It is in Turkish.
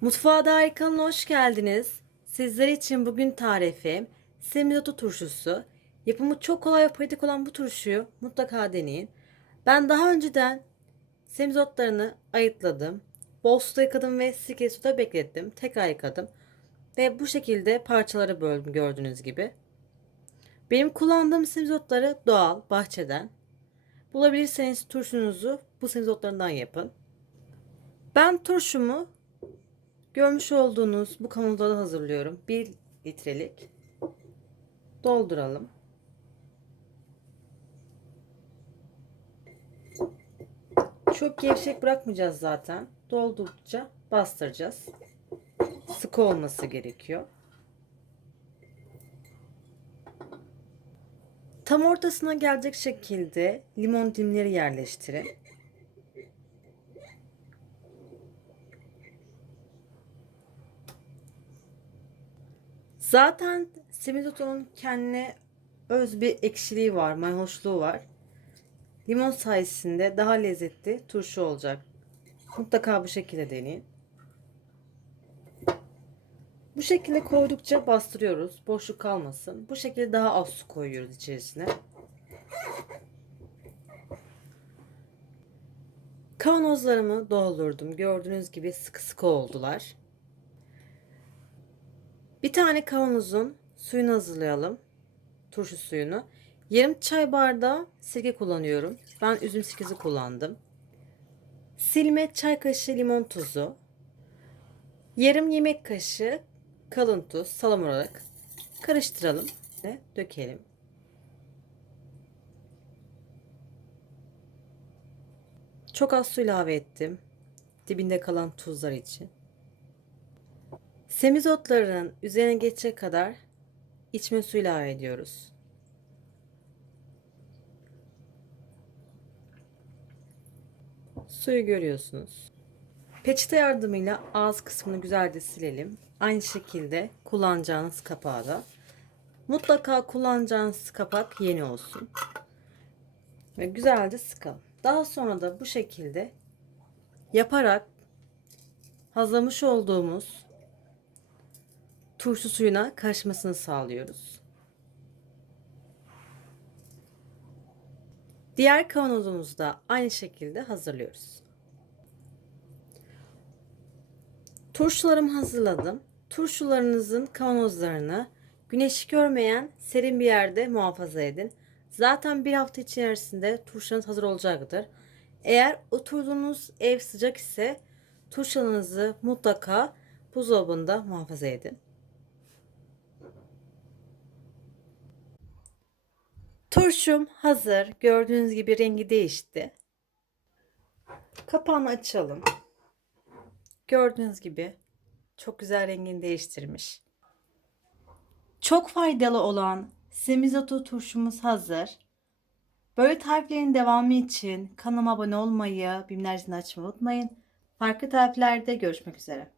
Mutfağa Dair kanalına hoş geldiniz. Sizler için bugün tarifim semizotu turşusu. Yapımı çok kolay ve pratik olan bu turşuyu mutlaka deneyin. Ben daha önceden semizotlarını ayıtladım. Bol suda yıkadım ve sirkeli suda beklettim. Tekrar yıkadım. Ve bu şekilde parçalara böldüm gördüğünüz gibi. Benim kullandığım semizotları doğal, bahçeden. Bulabilirseniz turşunuzu bu semizotlarından yapın. Ben turşumu Görmüş olduğunuz bu kavanoza hazırlıyorum. 1 litrelik. Dolduralım. Çok gevşek bırakmayacağız zaten. Doldurdukça bastıracağız. Sıkı olması gerekiyor. Tam ortasına gelecek şekilde limon dilimleri yerleştirin. Zaten semizotunun kendine öz bir ekşiliği var, mayhoşluğu var. Limon sayesinde daha lezzetli turşu olacak. Mutlaka bu şekilde deneyin. Bu şekilde koydukça bastırıyoruz. Boşluk kalmasın. Bu şekilde daha az su koyuyoruz içerisine. Kavanozlarımı doldurdum. Gördüğünüz gibi sıkı sıkı oldular. Bir tane kavanozun suyunu hazırlayalım. Turşu suyunu. Yarım çay bardağı sirke kullanıyorum. Ben üzüm sirkesi kullandım. Silme çay kaşığı limon tuzu. Yarım yemek kaşığı kalın tuz salam olarak karıştıralım ve dökelim. Çok az su ilave ettim. Dibinde kalan tuzlar için. Semizotlarının üzerine geçecek kadar içme su ilave ediyoruz. Suyu görüyorsunuz. Peçete yardımıyla ağız kısmını güzelce silelim. Aynı şekilde kullanacağınız kapağı da. Mutlaka kullanacağınız kapak yeni olsun. Ve güzelce sıkalım. Daha sonra da bu şekilde yaparak hazırlamış olduğumuz turşu suyuna karışmasını sağlıyoruz. Diğer kavanozumuzu da aynı şekilde hazırlıyoruz. Turşularımı hazırladım. Turşularınızın kavanozlarını güneş görmeyen serin bir yerde muhafaza edin. Zaten bir hafta içerisinde turşularınız hazır olacaktır. Eğer oturduğunuz ev sıcak ise turşularınızı mutlaka buzdolabında muhafaza edin. Turşum hazır. Gördüğünüz gibi rengi değişti. Kapağını açalım. Gördüğünüz gibi çok güzel rengini değiştirmiş. Çok faydalı olan semizotu turşumuz hazır. Böyle tariflerin devamı için kanalıma abone olmayı, bildirimleri açmayı unutmayın. Farklı tariflerde görüşmek üzere.